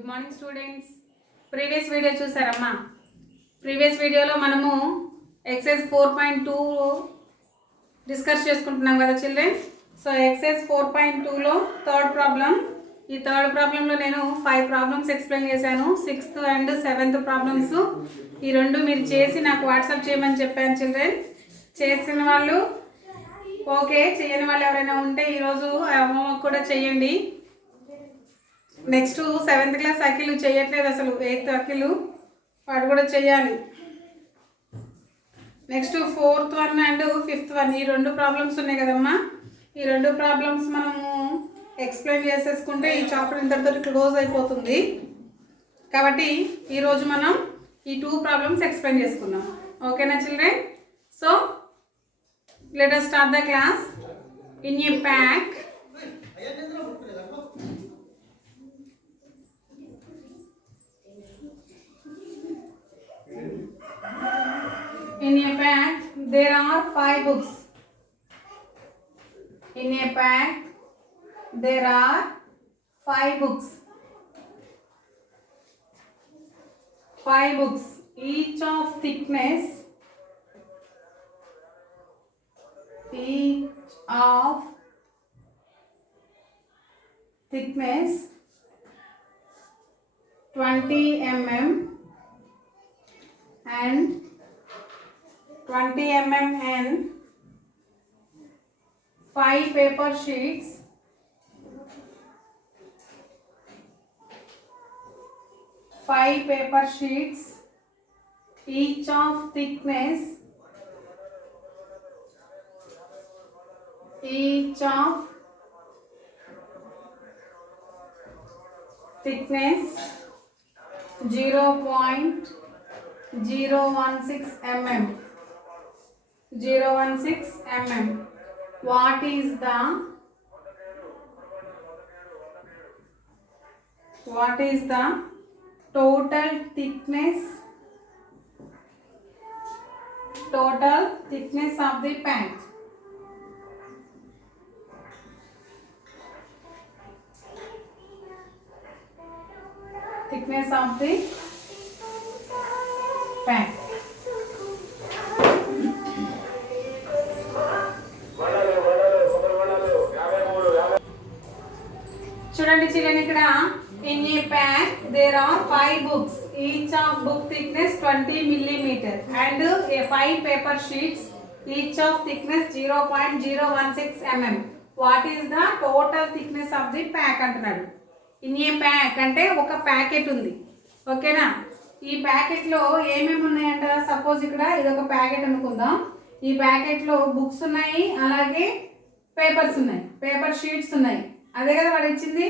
Good morning students. Previous video చూసారమ్మా. Previous వీడియోలో మనము ఎక్సైజ్ 4.2 డిస్కస్ చేసుకుంటున్నాం కదా చిల్డ్రన్. సో ఎక్సైజ్ 4.2లో థర్డ్ ప్రాబ్లం. ఈ థర్డ్ ప్రాబ్లంలో నేను 5 ప్రాబ్లమ్స్ ఎక్స్ప్లెయిన్ చేశాను. 6th and 7th ప్రాబ్లమ్స్ ఈ రెండు మీరు చేసి నాకు వాట్సాప్ చేయమని చెప్పాను చిల్డ్రన్. చేసిన వాళ్ళు ఓకే, చేయని వాళ్ళు ఎవరైనా ఉంటే ఈరోజు హోంవర్క్ కూడా చేయండి. నెక్స్ట్ 7th క్లాస్ అఖిలు చేయట్లేదు, అసలు 8th అఖిలు వాడు కూడా చేయాలి. Next 4th one and 5th one ఈ రెండు ప్రాబ్లమ్స్ ఉన్నాయి కదమ్మా. ఈ రెండు ప్రాబ్లమ్స్ మనము ఎక్స్ప్లెయిన్ చేసేసుకుంటే ఈ చాప్టర్ ఇంతటితో క్లోజ్ అయిపోతుంది. కాబట్టి ఈరోజు మనం ఈ 2 ప్రాబ్లమ్స్ ఎక్స్ప్లెయిన్ చేసుకుందాం. ఓకేనా children? So let us start the class. In a pack there are 5 books. In a pack there are 5 books. 5 books, each of thickness 20 mm and 20 mm and 5 paper sheets. 5 paper sheets, each of thickness 0.016 mm. 0.16 mm. What is the total thickness of the pack? Thickness of the pack. చూడండి children, ఇక్కడ in a pack there are 5 books, each of book thickness 20 millimeter and 5 paper sheets, each of thickness 0.016 mm. What is the total thickness of the pack అంటున్నాడు. In a pack అంటే ఒక packet ఉంది. ఓకేనా? ఈ ప్యాకెట్లో ఏమేమి ఉన్నాయంట? సపోజ్ ఇక్కడ ఇదొక ప్యాకెట్ అనుకుందాం. ఈ ప్యాకెట్లో బుక్స్ ఉన్నాయి, అలాగే పేపర్స్ ఉన్నాయి, పేపర్ షీట్స్ ఉన్నాయి. అదే కదా వాడు ఇచ్చింది.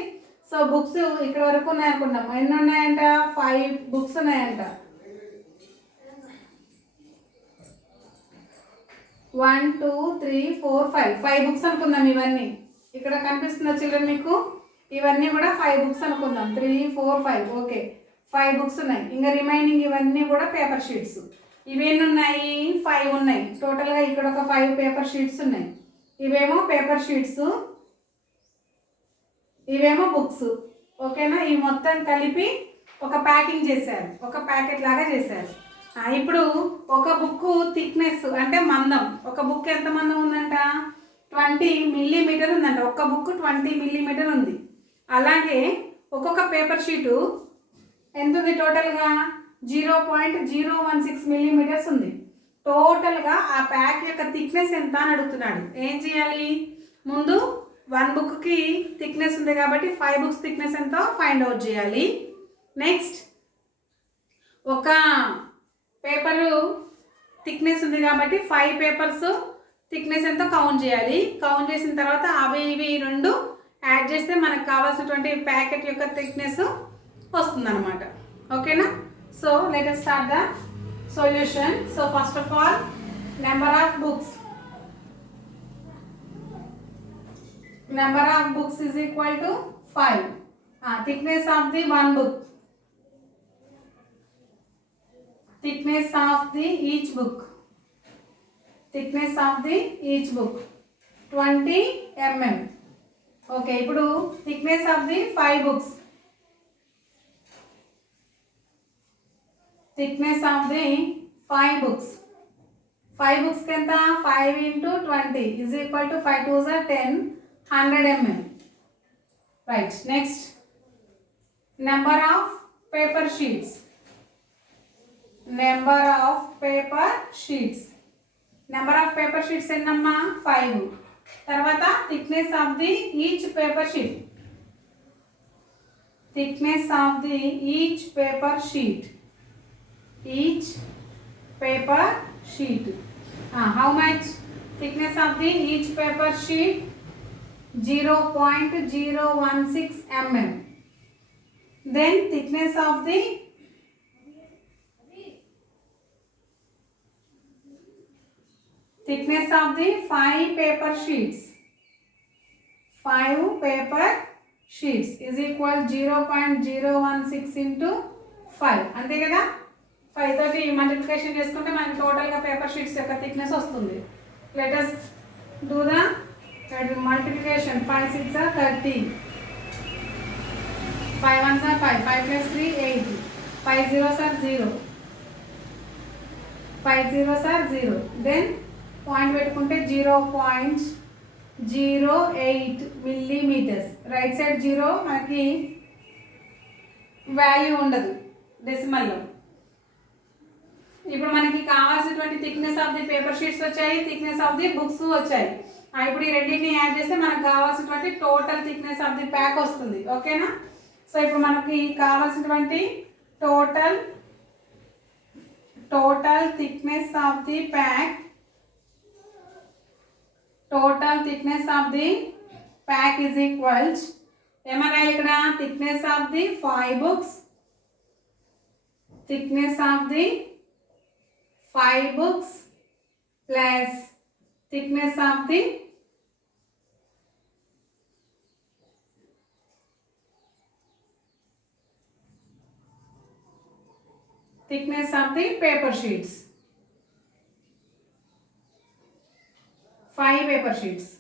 సో బుక్స్ ఇక్కడ వరకు ఉన్నాయి అనుకుందాం. ఎన్ని ఉన్నాయంట? 5 బుక్స్ ఉన్నాయంట. 1 2 3 4 5 బుక్స్ అనుకుందాం. ఇవన్నీ ఇక్కడ కనిపిస్తుందా చిల్డ్రన్ మీకు? ఇవన్నీ కూడా 5 బుక్స్ అనుకుందాం. 3 4 5 ఓకే, 5 బుక్స్ ఉన్నాయి. ఇంకా రిమైనింగ్ ఇవన్నీ కూడా పేపర్ షీట్స్. ఇవేన్ని ఉన్నాయి? 5 ఉన్నాయి టోటల్గా. ఇక్కడ ఒక 5 పేపర్ షీట్స్ ఉన్నాయి. ఇవేమో పేపర్ షీట్స్, ఇవేమో బుక్స్. ఓకేనా? ఇవి మొత్తం కలిపి ఒక ప్యాకింగ్ చేశారు, ఒక ప్యాకెట్ లాగా చేశారు. ఇప్పుడు ఒక బుక్ థిక్నెస్ అంటే మందం, ఒక బుక్ ఎంత మందం ఉందంట? 20 మిల్లీమీటర్ ఉందంట. ఒక బుక్ 20 మిల్లీమీటర్ ఉంది. అలాగే ఒక్కొక్క పేపర్ షీటు ఎంత ఉంది? టోటల్గా 0.016 మిల్లీమీటర్స్ ఉంది. టోటల్గా ఆ ప్యాక్ యొక్క థిక్నెస్ ఎంత అని అడుగుతున్నాడు. ఏం చేయాలి? ముందు 1 బుక్కి థిక్నెస్ ఉంది కాబట్టి 5 బుక్స్ థిక్నెస్ ఎంతో ఫైండ్ అవుట్ చేయాలి. నెక్స్ట్ ఒక పేపరు థిక్నెస్ ఉంది కాబట్టి 5 పేపర్స్ థిక్నెస్ ఎంతో కౌంట్ చేయాలి. కౌంట్ చేసిన తర్వాత అవి ఇవి రెండు యాడ్ చేస్తే మనకు కావాల్సినటువంటి ప్యాకెట్ యొక్క థిక్నెస్ వస్తుందన్నమాట. ఓకేనా? So let us start the solution. So first of all, number of books is equal to 5. Thickness of the one book, thickness of the each book 20 mm. Okay, ఇప్పుడు thickness of the 5 books thickness of the 5 books. 5 books kenta 5 into 20 is equal to 5 2s are 10, 100 mm. Right. Next, number of paper sheets. Number of paper sheets. Number of paper sheets ennamma 5. Tarvata thickness of the each paper sheet. Thickness of the each paper sheet. Each paper sheet. How much thickness of the each paper sheet? 0.016 mm. Then thickness of the thickness of the 5 paper sheets. 5 paper sheets is equal 0.016 into 5. అంతే కదా 5 తోటి multiplication చేసుకుంటే మనకి టోటల్గా paper sheets యొక్క thickness వస్తుంది. Let us do the multiplication. 5 6 are 30, 5 1s are 5, 5 plus 3 8, 5 zeros are 0, 5 zeros are 0. Then point పెట్టుకుంటే 0.08 millimeters. Right side 0 మనకి వాల్యూ ఉండదు డెసిమల్లో. ఇప్పుడు మనకి కావాల్సినటువంటి thickness of the paper sheets వచ్చాయి, థిక్నెస్ ఆఫ్ ది బుక్స్ వచ్చాయి. ఇప్పుడు ఈ రెండింటిని యాడ్ చేస్తే మనకు కావాల్సినటువంటి total thickness of the pack వస్తుంది. ఓకేనా? సో ఇప్పుడు మనకి కావాల్సినటువంటి total thickness of the pack, total thickness of the pack is equals ఏమన్నా ఇక్కడ thickness of the 5 books, thickness of the 5 books plus thickness of the paper sheets. 5 paper sheets.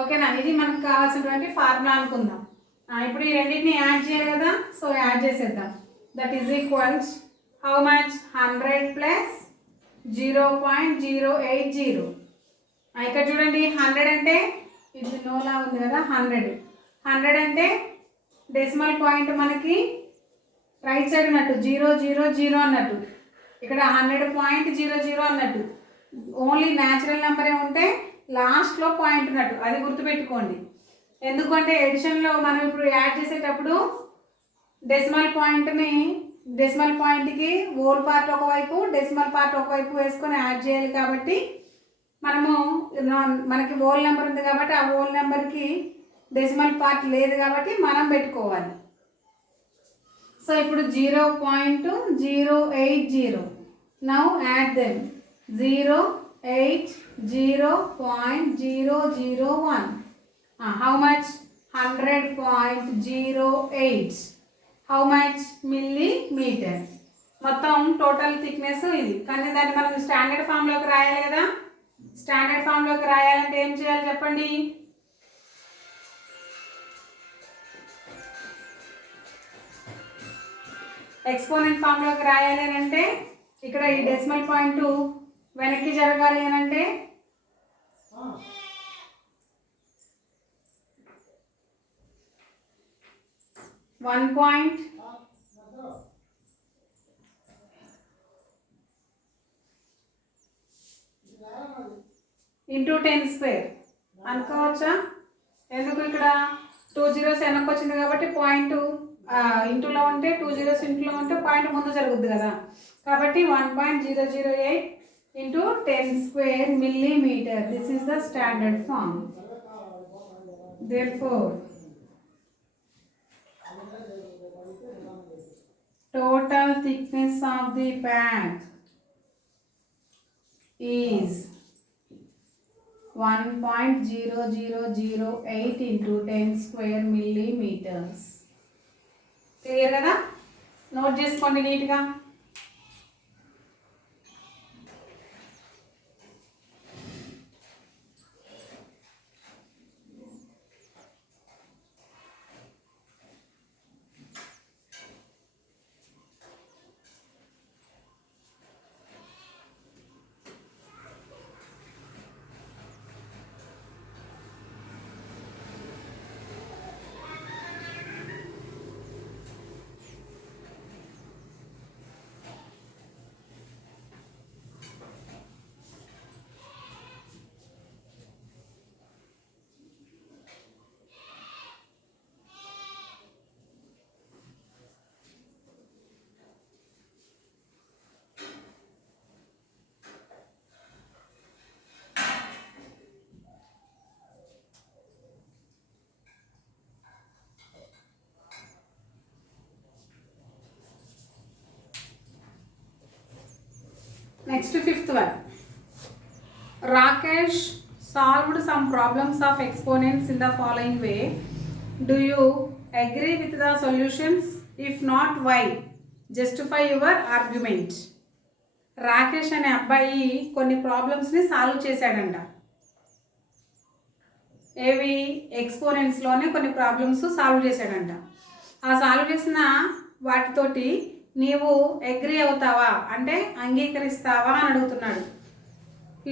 ఓకేనా? ఇది మనకు కావాల్సినటువంటి ఫార్ములా అనుకుందాం. ఇప్పుడు ఈ రెండింటిని యాడ్ చేయాలి కదా, సో యాడ్ చేసేద్దాం. That is equals how much 100 plus 0.080. ఇక్కడ చూడండి 100 అంటే ఇది నోలా ఉంది కదా, 100 అంటే డెసిమల్ పాయింట్ మనకి రైట్ సైడ్ ఉన్నట్టు 000 అన్నట్టు, ఇక్కడ 100.00 అన్నట్టు. ఓన్లీ న్యాచురల్ నెంబరే ఉంటే లాస్ట్లో పాయింట్ ఉన్నట్టు, అది గుర్తుపెట్టుకోండి. ఎందుకంటే ఎడిషన్లో మనం ఇప్పుడు యాడ్ చేసేటప్పుడు డెసిమల్ పాయింట్కి హోల్ పార్ట్ ఒకవైపు, డెసిమల్ పార్ట్ ఒకవైపు వేసుకొని యాడ్ చేయాలి. కాబట్టి మనకి హోల్ నెంబర్ ఉంది కాబట్టి ఆ హోల్ నెంబర్కి డెసిమల్ పార్ట్ లేదు కాబట్టి మనం పెట్టుకోవాలి. సో ఇప్పుడు 0.080. Now add them. 0.001. How much? 100.08. How much? millimeter. మొత్తం టోటల్ థిక్నెస్ ఇది. కానీ దాన్ని మనం స్టాండర్డ్ ఫామ్లోకి రాయాలి కదా. స్టాండర్డ్ ఫామ్లోకి రాయాలంటే ఏం చేయాలి చెప్పండి? ఎక్స్పోనెంట్ ఫామ్లోకి రాయాలి అని అంటే ఇక్కడ ఈ డెసిమల్ పాయింట్ వెనక్కి జరగాలి అని అంటే 1 into 10 square అనుకోవచ్చా? ఎందుకు ఇక్కడ 2 zeros వెనక్కి వచ్చింది కాబట్టి పాయింట్ ఇంటూలో ఉంటే 2 zeros ఇంటూలో ఉంటే పాయింట్ ముందు జరుగుద్ది కదా. కాబట్టి 1.008 into 10 square millimeter. This is the standard form. Therefore, total thickness of the pack is 1.0008 into 10 square millimeters. Clear కదా? నోట్ చేసుకోండి నీట్గా. Next, fifth one. Rakesh solved some problems of exponents in the following way. Do you agree with the solutions? If not, why? Justify your argument. Rakesh అనే అబ్బాయి కొన్ని ప్రాబ్లమ్స్ని solve చేశాడంట. ఏవి? ఎక్స్పోనెంట్స్లోనే కొన్ని ప్రాబ్లమ్స్ సాల్వ్ చేశాడంట. ఆ సాల్వ్ చేసిన వాటితోటి నీవు అగ్రీ అవుతావా అంటే అంగీకరిస్తావా అని అడుగుతున్నాడు.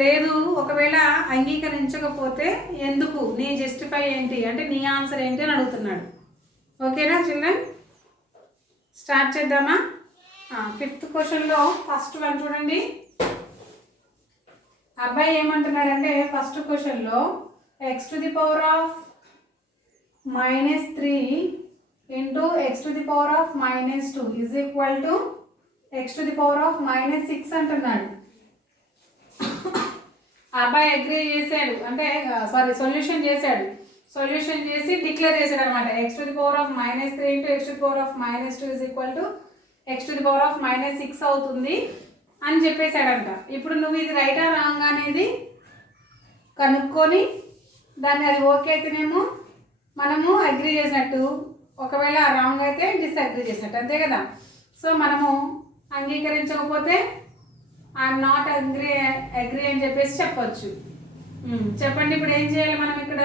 లేదు, ఒకవేళ అంగీకరించకపోతే ఎందుకు, నీ జస్టిఫై ఏంటి అంటే నీ ఆన్సర్ ఏంటి అని అడుగుతున్నాడు. ఓకేనా చిల్డ్రన్? స్టార్ట్ చేద్దామా? ఫిఫ్త్ క్వశ్చన్లో ఫస్ట్ వన్ చూడండి. అబ్బాయి ఏమంటున్నాడంటే ఫస్ట్ క్వశ్చన్లో x to the power of -3 into x to the power of -2 is equal to x to the power of -6 అంటున్నాడు. అబ్బాయి అగ్రీ చేశాడు అంటే సొల్యూషన్ చేశాడు. సొల్యూషన్ చేసి డిక్లేర్ చేశాడు అనమాట. x to the power of -3 into x to the power of -2 is equal to x to the power of -6 అవుతుంది అని చెప్పేశాడంట. ఇప్పుడు నువ్వు ఇది రైటా రాంగ్ అనేది కనుక్కొని దాన్ని అది ఓకే అయితేనేమో మనము అగ్రీ చేసినట్టు, ఒకవేళ రాంగ్ అయితే డిస్అగ్రీ చేసినట్టు, అంతే కదా. సో మనము అంగీకరించకపోతే ఐఎమ్ నాట్ అగ్రీ అని చెప్పేసి చెప్పచ్చు. చెప్పండి, ఇప్పుడు ఏం చేయాలి మనం? ఇక్కడ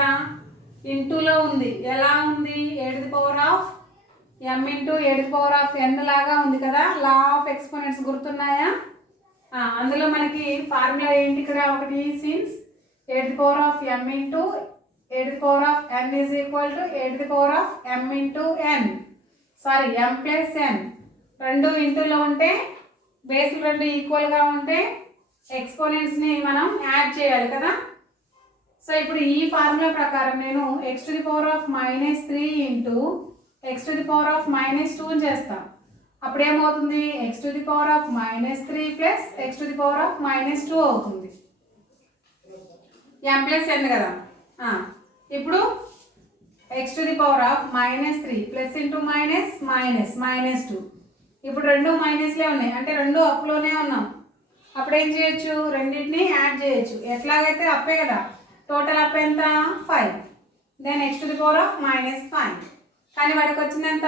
ఇంటూలో ఉంది. ఎలా ఉంది? m ఇంటూ n లాగా ఉంది కదా. లా ఆఫ్ ఎక్స్పోనెంట్స్ గుర్తున్నాయా? అందులో మనకి ఫార్ములా ఏంటి? ఇక్కడ ఒకటి since m into n is equal to m into n, sorry m plus n. రెండు ఇంటూలో ఉంటే బేస్లు రెండు ఈక్వల్గా ఉంటే ఎక్స్పోనెంట్స్ని మనం యాడ్ చేయాలి కదా. సో ఇప్పుడు ఈ ఫార్ములా ప్రకారం నేను x to the power of -3 into x to the power of -2 చేస్తాను. అప్పుడు ఏమవుతుంది? x to the power of -3 plus x to the power of -2 అవుతుంది. m ప్లస్ n కదా. ఇప్పుడు x to the power of -3 plus into -2. ఇప్పుడు రెండు మైనస్లే ఉన్నాయి అంటే రెండు అప్లోనే ఉన్నాం. అప్పుడు ఏం చేయొచ్చు? రెండింటిని యాడ్ చేయొచ్చు. ఎట్లాగైతే అప్పే కదా. టోటల్ అప్ ఎంత? 5. Then x to the power of -5. కానీ వాడికి వచ్చింది ఎంత?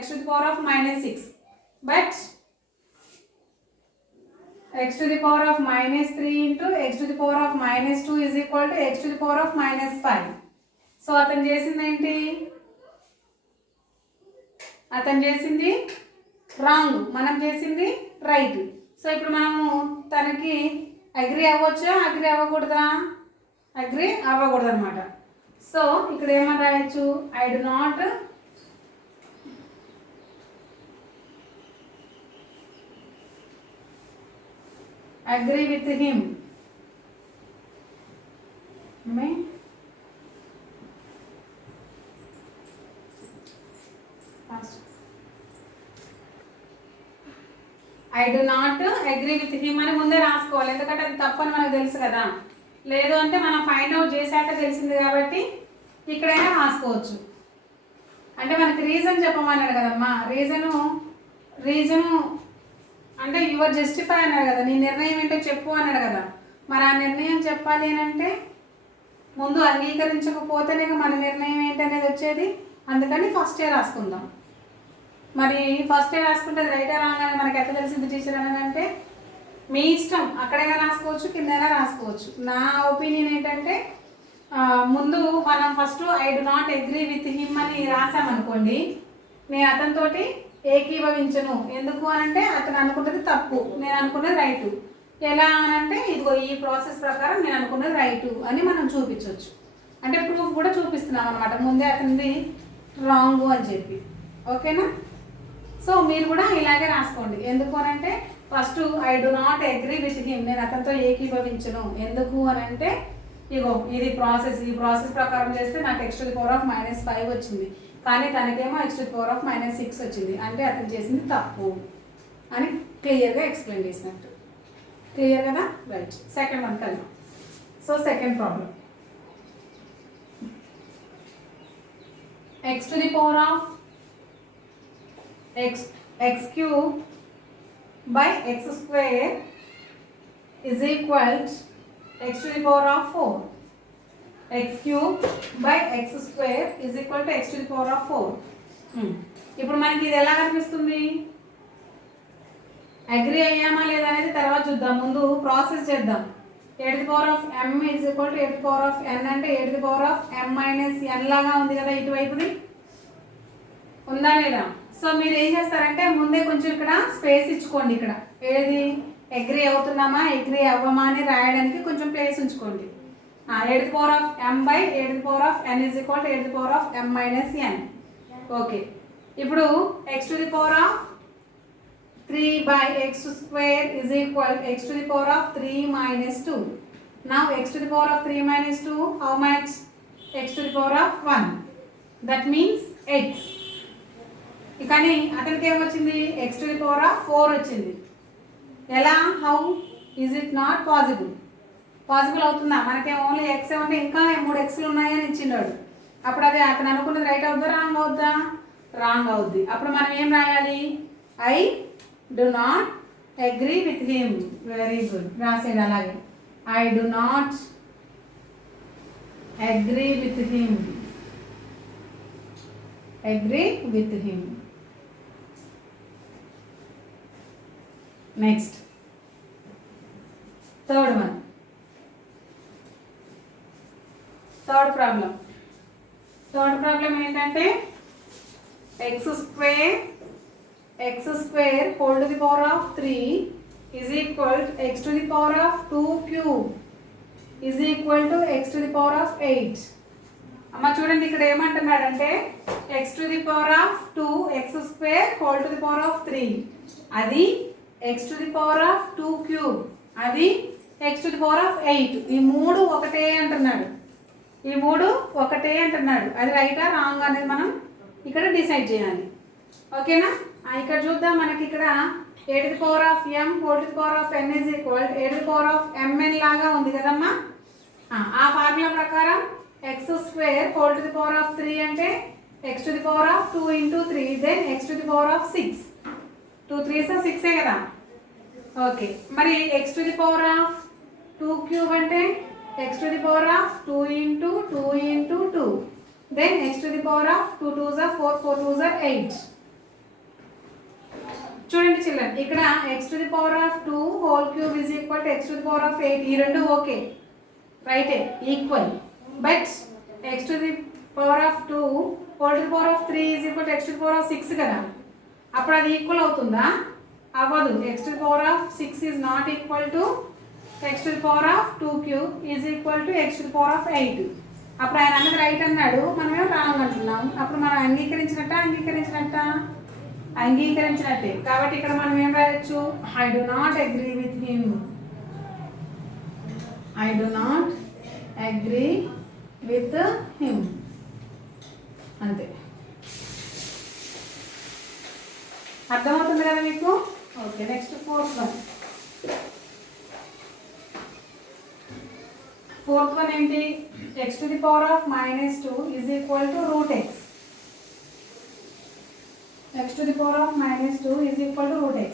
x to the power of -6. But x to the power of -3 into x to the power of -2 is equal to x to the power of -5. So అతను చేసింది ఏంటి? అతను చేసింది wrong, మనం చేసింది రైట్. సో ఇప్పుడు మనము తనకి అగ్రీ అవ్వచ్చా? అగ్రీ అవ్వకూడదా? అగ్రీ అవ్వకూడదు అనమాట. సో ఇక్కడ ఏమని రాయొచ్చు? I do not agree with him. I do not agree with him అని ముందే రాసుకోవాలి. ఎందుకంటే అది తప్పని మనకు తెలుసు కదా. లేదు అంటే మనం ఫైండ్ అవుట్ చేశాక తెలిసింది కాబట్టి ఇక్కడైనా రాసుకోవచ్చు. అంటే మనకి రీజన్ చెప్పమన్నాడు కదమ్మా. రీజను అంటే యువర్ జస్టిఫై అన్నాడు కదా. నీ నిర్ణయం ఏంటో చెప్పు అన్నాడు కదా. మరి ఆ నిర్ణయం చెప్పాలి అని అంటే ముందు అంగీకరించకపోతేనే మన నిర్ణయం ఏంటనేది వచ్చేది. అందుకని ఫస్టే రాసుకుందాం. మరి ఫస్టే రాసుకుంటే రైటా రాంగ్ అని మనకి ఎట్లా తెలిసింది టీచర్ అనగానంటే మీ ఇష్టం, అక్కడైనా రాసుకోవచ్చు, కిందైనా రాసుకోవచ్చు. నా ఒపీనియన్ ఏంటంటే ముందు మనం first I do not agree with him అని రాసామనుకోండి, నేను అతనితోటి ఏకీభవించను. ఎందుకు అనంటే అతను అనుకున్నది తప్పు, నేను అనుకున్నది రైటు. ఎలా అనంటే ఇదిగో ఈ ప్రాసెస్ ప్రకారం నేను అనుకున్నది రైటు అని మనం చూపించవచ్చు. అంటే ప్రూఫ్ కూడా చూపిస్తున్నాం అనమాట, ముందే అతనిది రాంగు అని చెప్పి. ఓకేనా? సో మీరు కూడా ఇలాగే రాసుకోండి. ఎందుకు అనంటే first I do not agree with him, నేను అతనితో ఏకీభవించను. ఎందుకు అనంటే ఇగో ఇది ప్రాసెస్, ఈ ప్రాసెస్ ప్రకారం చేస్తే నాకు x to the power of -5 వచ్చింది, కానీ తనకేమో x to the power of -6 వచ్చింది. అంటే అతను చేసింది తప్పు అని క్లియర్గా ఎక్స్ప్లెయిన్ చేసినట్టు. క్లియర్ కదా? రైట్. సెకండ్ వన్ కలిపి. So second problem, x to the power of x cube by x square is equal to x to the power of 4. X cube by x square is equal to x to the power of 4. ఇప్పుడు మనకి ఇది ఎలా కనిపిస్తుంది? Agree అయ్యామా లేదా అనేది తర్వాత చూద్దాం, ముందు ప్రాసెస్ చేద్దాం. a to the power of m is equal to a to the power of n అంటే a to the power of m minus n లాగా ఉంది కదా ఇటువైపుది, ఉందా లేదా? సో మీరు ఏం చేస్తారంటే ముందే కొంచెం ఇక్కడ స్పేస్ ఇచ్చుకోండి. ఇక్కడ ఏది అగ్రీ అవుతున్నామా అగ్రీ అవ్వమా అని రాయడానికి కొంచెం ప్లేస్ ఉంచుకోండి. a to the power of m by a to the power of n is equal to a to the power of m minus n. Okay, ఇప్పుడు x to the power of 3 by x square is equal to x to the power of 3 minus 2. Now x to the power of 3 minus 2, how much? X to the power of 1. That means x. కానీ అతనికి ఏమొచ్చింది? x to the power of 4 వచ్చింది. ఎలా? How is it not possible? Possible అవుతుందా? మనకేం only x ఉంటే ఇంకా 3 xలు ఉన్నాయని ఇచ్చిండాడు. అప్పుడు అది అతను అనుకున్నది రైట్ అవుద్దా రాంగ్ అవుద్దా? రాంగ్ అవుద్ది. అప్పుడు మనం ఏం రాయాలి? I do not agree with him. Very good. రాసేది అలాగే. I do not agree with him. Agree with him. Next. Third one. Third problem. Third problem ఏంటంటే x square whole to the power of 3 is equal to x to the power of 2 cube is equal to x to the power of 8. అమ్మ చూడండి ఇక్కడ ఏమంటున్నాడంటే x to the power of 2 x square whole to the power of 3 అది x to the power of 2 cube అది x to the power of 8. ఈ మూడు ఒకటే అంటున్నాడు. అది రైటా రాంగ్ అనేది మనం ఇక్కడ డిసైడ్ చేయాలి. ఓకేనా? ఇక్కడ చూద్దాం, మనకి ఇక్కడ a to the power of m whole to the power of n is equal to a to the power of mn లాగా ఉంది కదమ్మా. ఆ ఫార్ములా ప్రకారం x square whole to the power of 3 అంటే x to the power of 2 into 3 then x to the power of 6. 2 3s 6 కదా. Okay, మరి x to the power of 2 cube అంటే x to the power of 2 into 2 into 2 then x to the power of 2 2s 4 4 2s 8. చూడండి children, ఇక్కడ x to the power of 2 whole cube is equal to x to the power of 8. ఈ రెండు okay రైటే equal. But x to the power of 2 whole to the power of 3 is equal to x to the power of 6 కదా. అప్పుడు అది equal అవుతుందా? అవ్వదు. x to the power of 6 is not equal to x to the power of 2 cube is equal to x to the power of 8. అప్పుడు ఆయన అన్నది right అన్నాడు, మనమేమో రాంగ్ అంటున్నాం. అప్పుడు మనం అంగీకరించినట్టే. కాబట్టి ఇక్కడ మనం ఏం రాయొచ్చు? I do not agree with him. అంతే. అర్థమవుతుంది కదా మీకు? ఓకే, నెక్స్ట్ ఫోర్త్ వన్ ఏంటి? x to the power of -2 is equal to root x. x to the power of -2 is equal to root x.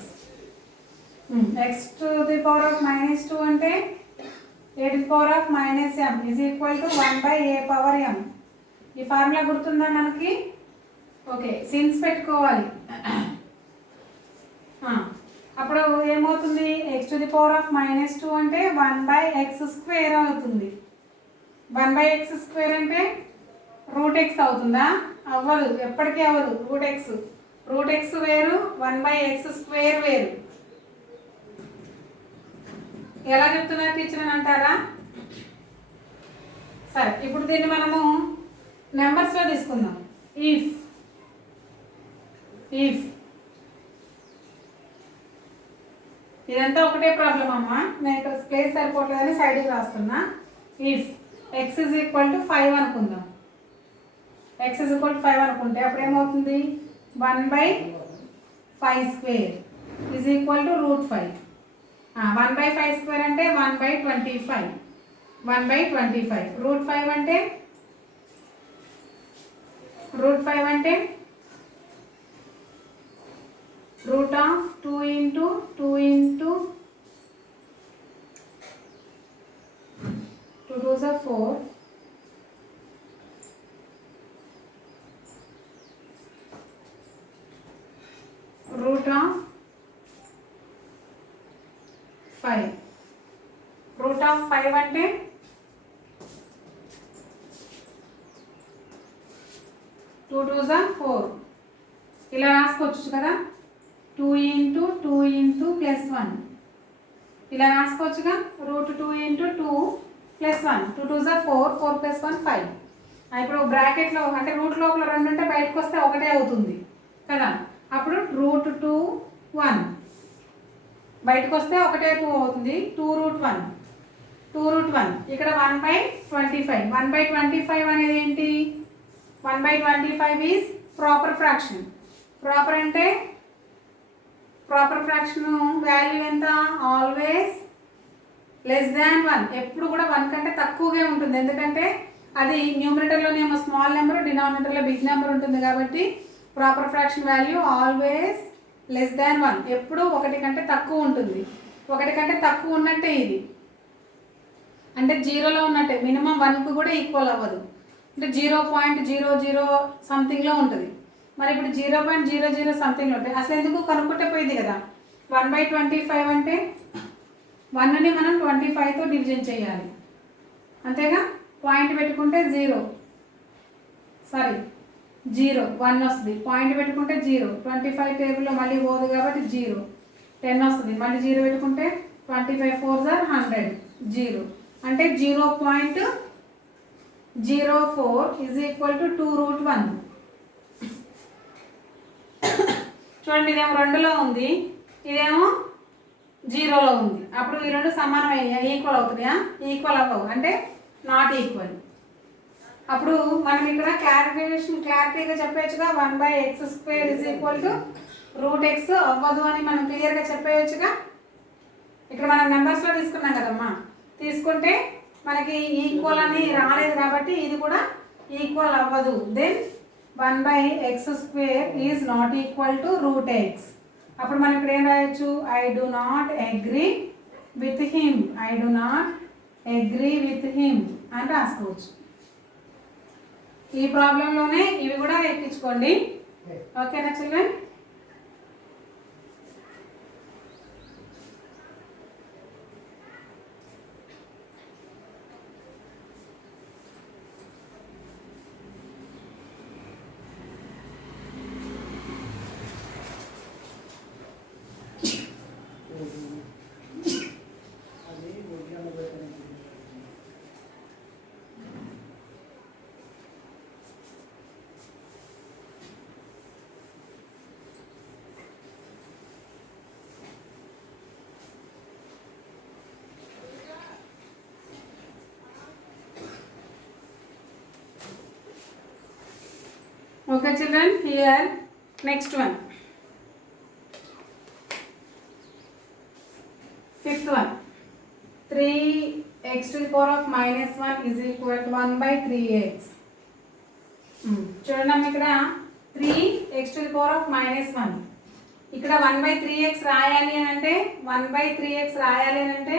x to the power of -2 అంటే a to the power of -m is equal to 1 by a power m. ఈ formula గుర్తుందా మనకి? Okay, since పెట్టుకోవాలి. అప్పుడు ఏమవుతుంది? x to the power of -2 అంటే 1 by x square అవుతుంది. 1 by x square అంటే రూట్ x అవుతుందా? అవ్వదు, ఎప్పటికీ అవ్వదు. రూట్ x వేరు, 1 by x square వేరు. ఎలా చెప్తున్నారు టీచర్ అని అంటారా? సరే, ఇప్పుడు దీన్ని మనము నెంబర్స్లో తీసుకుందాం. ఇఫ్ ఇదంతా ఒకటే ప్రాబ్లం అమ్మా. నేను ఇక్కడ ప్లేస్ సరిపోవట్లేదని సైడ్కి రాస్తున్నా. If x is equal to 5 అనుకుందాం. x is equal to 5 అనుకుంటే అప్పుడు ఏమవుతుంది? 1 by 5 square is equal to root 5. 1 by 5 square అంటే 1 by 25. రూట్ 5 అంటే root of 2 into 5. Root of 5 అంటే 2 2s are 4. ఇలా రాసుకోవచ్చు కదా, 2 into 2 into plus 1 ఇలా రాసుకోవచ్చుగా, route 2 into 2 plus 1, 2 2s are 4, 4 plus 1 5. ఇప్పుడు బ్రాకెట్లో అంటే రూట్ లోపల 2 ఉంటే బయటకు వస్తే ఒకటే అవుతుంది కదా, అప్పుడు రూట్ 2 1 బయటకు వస్తే ఒకటే 2 అవుతుంది, 2 రూట్ 1 2 రూట్ 1. ఇక్కడ 1/25, 1/25 అనేది ఏంటి, 1/25 ఈజ్ ప్రాపర్ ఫ్రాక్షన్. ప్రాపర్ అంటే ప్రాపర్ ఫ్రాక్షన్ వాల్యూ ఎంత, ఆల్వేస్ లెస్ దాన్ 1, ఎప్పుడు కూడా 1 కంటే తక్కువగా ఉంటుంది, ఎందుకంటే అది న్యూమరేటర్లోనేమో స్మాల్ నెంబర్, డినామినేటర్లో బిగ్ నెంబర్ ఉంటుంది కాబట్టి proper fraction value always less than 1, ఎప్పుడు 1 కంటే తక్కువ ఉంటుంది. 1 కంటే తక్కువ ఉన్నట్టే ఇది, అంటే జీరోలో ఉన్నట్టే, మినిమం 1కు కూడా ఈక్వల్ అవ్వదు, అంటే 0.00 సంథింగ్లో ఉంటుంది. మరి ఇప్పుడు 0.00 సంథింగ్లో ఉంటుంది, అసలు ఎందుకు కనుక్కుంటే పోయింది కదా. 1/25 అంటే 1ని మనం 25తో డివిజన్ చేయాలి, అంతేగా. పాయింట్ పెట్టుకుంటే 0 1 వస్తుంది, పాయింట్ పెట్టుకుంటే 0, 25 టేబుల్లో మళ్ళీ పోదు కాబట్టి 0, 10 వస్తుంది, మళ్ళీ 0 పెట్టుకుంటే 25 4s are 100, 0 అంటే 0.04 ఈజ్ ఈక్వల్ టు 2 రూట్ 1. చూడండి, ఇదేమో 2లో ఉంది, ఇదేమో 0లో ఉంది, అప్పుడు ఈ రెండు సమానమైన ఈక్వల్ అవుతున్నాయా, ఈక్వల్ అవ్వవు, అంటే నాట్ ఈక్వల్. అప్పుడు మనం ఇక్కడ క్లారిటీగా చెప్పేయచ్చుగా, 1/x² is equal to root X అవ్వదు అని మనం క్లియర్గా చెప్పేయచ్చుగా. ఇక్కడ మనం నెంబర్స్లో తీసుకున్నాం కదమ్మా, తీసుకుంటే మనకి ఈక్వల్ అని రాలేదు కాబట్టి ఇది కూడా ఈక్వల్ అవ్వదు. Then 1/x² is not equal to root x. అప్పుడు మనం ఇక్కడ ఏం రాయొచ్చు, I do not agree with him, I do not agree with him అని రాసుకోవచ్చు. ఈ ప్రాబ్లంలోనే ఇవి కూడా ఎక్కించుకోండి, ఓకేనా children. Okay children, here next one, fifth one, 3x to the power of minus 1 is equal to 1/3x. చూడండి ఇక్కడ 3x to the power of minus 1, ఇక్కడ 1/3x రాయాలి అని అంటే 1/3x రాయాలి అని అంటే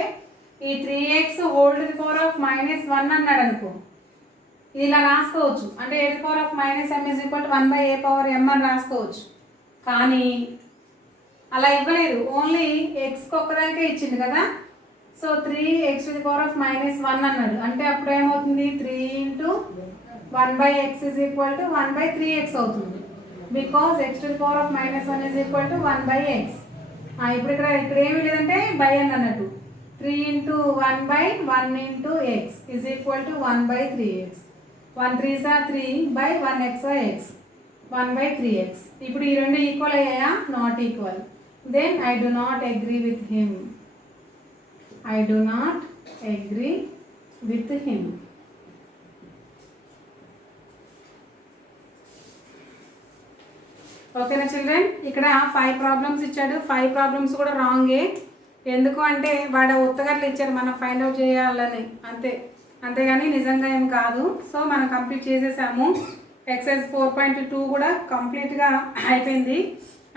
ఈ 3x whole to the power of -1 అన్నాడు అనుకో, ఇలా రాసుకోవచ్చు, అంటే a to the power of -m is equal to 1/a/m అని రాసుకోవచ్చు. కానీ అలా ఇవ్వలేదు, ఓన్లీ ఎక్స్కి ఒక్కదానికే ఇచ్చింది కదా. So 3x to the power of -1 అన్నాడు, అంటే అప్పుడు ఏమవుతుంది, 3 into 1/x is equal to 1/3x అవుతుంది, because x to the power of -1 is equal to 1/x. ఇప్పుడు ఇక్కడ ఏమీ లేదంటే బై అని అన్నట్టు, 3 into 1/1 into x is equal to 1/3x. 1 3s are 3 by 1 x by x, 1/3x. ఇప్పుడు ఈ రెండు ఈక్వల్ అయ్యాయా, not equal. Then I do not agree with him, I do not agree with him. ఓకేనా children. ఇక్కడ 5 problems ఇచ్చాడు, 5 problems కూడా రాంగే. ఎందుకు అంటే వాడు ఉత్తగట్లు ఇచ్చాడు మనం ఫైండ్ అవుట్ చేయాలని, అంతేగాని నిజంగా ఏం కాదు. సో మనం కంప్లీట్ చేసేసాము. ఎక్సైజ్ 4.2 కూడా కంప్లీట్గా అయిపోయింది,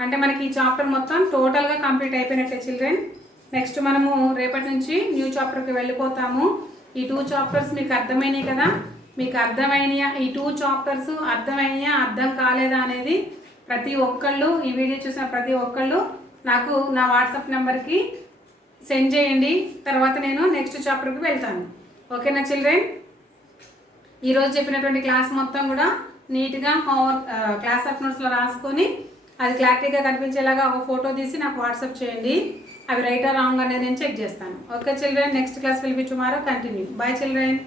అంటే మనకి ఈ చాప్టర్ మొత్తం టోటల్గా కంప్లీట్ అయిపోయినట్టే చిల్డ్రన్. నెక్స్ట్ మనము రేపటి నుంచి న్యూ చాప్టర్కి వెళ్ళిపోతాము. ఈ 2 చాప్టర్స్ మీకు అర్థమైనాయి కదా, మీకు అర్థమైనయా, ఈ 2 చాప్టర్స్ అర్థమైనయా అర్థం కాలేదా అనేది ప్రతి ఒక్కళ్ళు, ఈ వీడియో చూసిన ప్రతి ఒక్కళ్ళు నాకు నా వాట్సాప్ నెంబర్కి సెండ్ చేయండి. తర్వాత నేను నెక్స్ట్ చాప్టర్కి వెళ్తాను. ఓకేనా చిల్డ్రన్? ఈరోజు చెప్పినటువంటి క్లాస్ మొత్తం కూడా నీట్గా హోంవర్క్ క్లాస్ ఆఫ్ నోట్స్లో రాసుకొని అది క్లారిటీగా కనిపించేలాగా ఒక ఫోటో తీసి నాకు వాట్సాప్ చేయండి. అవి రైట్ ఆర్ రాంగ్ అనేది నేను చెక్ చేస్తాను. Okay children, next class will be tomorrow. Continue. By children.